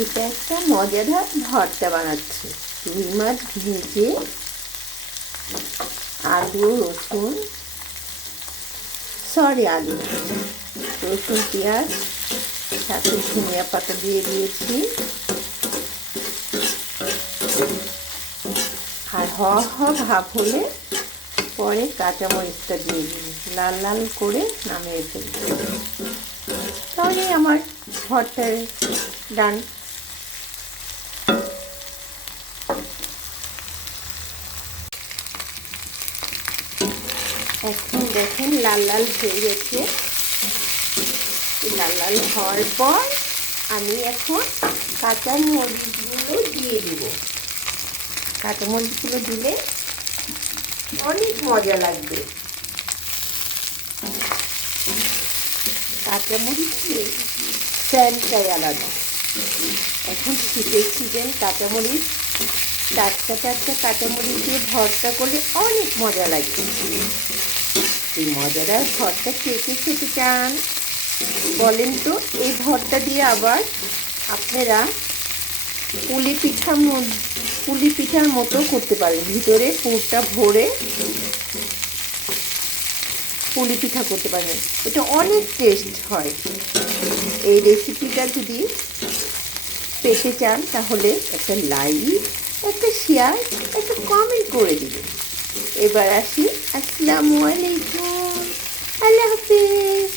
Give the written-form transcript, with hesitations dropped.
এটা একটা মজাদার ভর্তা বানাচ্ছি। রুই মাছ ভেজে আলু রসুন রসুন পেঁয়াজ সাথে ধনিয়া পাতা দিয়ে দিয়েছি। আর ভাব হলে পরে কাঁচামরিচটা দিয়ে দিই, লাল লাল করে নামিয়ে ফেলি। তাহলে আমার ভর্তার ডান। এখন দেখেন লাল লাল হয়ে গেছে। লাল লাল হওয়ার পর আমি এখন কাঁচামরিচগুলো দিয়ে দিব। কাঁচামরিচগুলো দিলে অনেক মজা লাগবে। কাঁচামরিচ দিয়ে স্যান্ডটাই আলাদা। এখন শীতের সিজন, কাঁচামরিচ টাটকা কাঁচামরিচ দিয়ে ভর্তা করলে অনেক মজা লাগে। এই মজাদার ভর্তা কে খেতে চান বলেন তো? এই ভর্তা দিয়ে আবার আপনারা পুলি পিঠার মতো করতে পারেন। ভিতরে পুরটা ভরে পুলি পিঠা করতে পারেন। এটা অনেক টেস্ট হয়। এই রেসিপিটা যদি পেতে চান তাহলে একটা লাইক, একটা শেয়ার, একটা কমেন্ট করে দিবেন। এবার আসি। আসসালামু আলাইকুম, আল্লাহ হাফেজ।